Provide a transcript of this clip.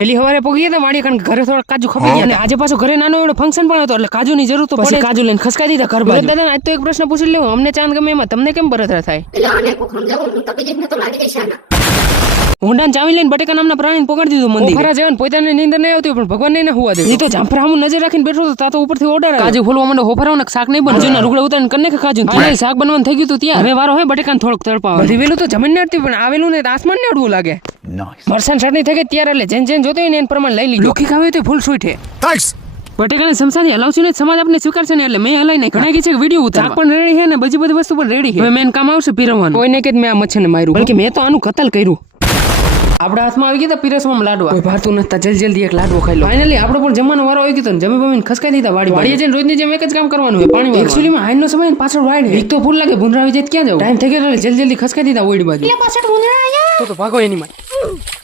પેલી સવારે પોગી હતા વાડી કારણ કે ઘરે થોડા કાજુ ખપી ગયા અને આજે પાછો ઘરે નાનો એવડો ફંક્શન પણ હતો એટલે કાજુની જરૂર તો પડે કાજુ લઈને ખસકાઈ દીધા ઘર બાજુ દાદા આજ તો એક પ્રશ્ન પૂછી લેવું અમને ચાંદ ગમે એમાં તમને કેમ બરતરા થાય ઊંડાને ચાવી લઈને બટેકા નામના પ્રાણીને પકડી દીધું મંદિર ખરા જવાન પોતાની નીંદર નહીં આવતી પણ ભગવાન ને હોવા દે તો જામફરામું નજર રાખીને બેઠો તો તા તો ઉપરથી ઓર્ડર કાજુ ફોલવા માંડો હોફરાવને શાક નહીં બને જૂના રૂગડા ઉતારીને કન્ને કાજુ શાક બનવાનું થઈ ગયું ત્યાં હવે વારો હોય બટેકાને થોડુંક તડપાવ બધી વેલું તો જમીન ને અડતી પણ આવેલું ને આસમાન ને અડવું લાગે મરસાન ચટણી થઈ ગઈ ત્યારે એટલે જેન જેન જોતો હોય ને એને પ્રમાણે લઈ લીધું લોખી ખાવી તો ફૂલ સ્વીટ હે બટેકાને સમસાથી હલાવશું ને સમાજ આપણે સ્વીકારશે ને એટલે મેં હલાઈ નહીં ઘણા છે વિડીયો ઉતાર પણ રેડી છે ને બધી વસ્તુ પણ રેડી છે હવે મેન કામ આવશે પીરવવાનું કોઈને કે મેં આ મચ્છરને માર્યું બલકે મેં તો આનું કતલ કર્યું આપડા હાથમાં આવી ગયા પીરસવામાં લાડવા કોઈ ભારતું નથી જલ્દી એક લાડવો ખાઈ લો ફાઇનલી આપણો પણ જમવાનો વારો આવી ગયો જમી બમીને ખસકાઈ દીધા વાડીએ જઈને રોજની જેમ એક જ કામ કરવાનું હોય પાણી એકચ્યુઅલી માં હાઈનો સમય પાછળ વાડ એક તો ફૂલ લાગે ભૂંદરા આવી જાય ક્યાં જાવ ટાઈમ થઈ ગયો જલ્દી ખસકાઈ દીધા ઓઈડ બાજુ પાછળ ભૂંદરા આયા તો ભાગો એની માં